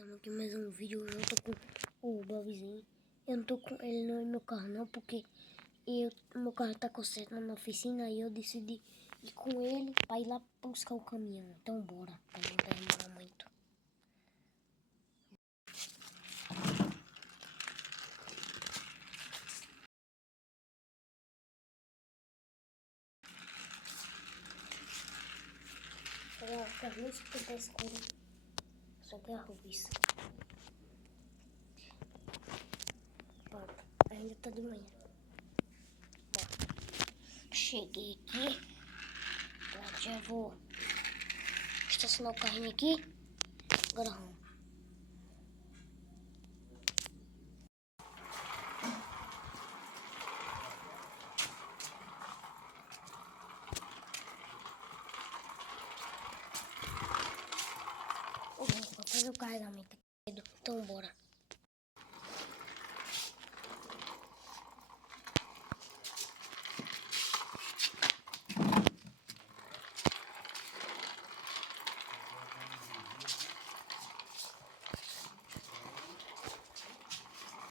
Estamos aqui mais um vídeo. Eu tô com o Bobzinho. Eu não tô com ele no meu carro não, porque meu carro tá conserto na minha oficina e eu decidi ir com ele pra ir lá buscar o caminhão. Então bora, pra não demorar muito. A luz que tá escura, só tem a luz. Pronto, ainda tá de manhã. Cheguei aqui. Pronto, já vou estacionar o carrinho aqui. Agora vamos. Vou fazer o carregamento aqui. Então bora.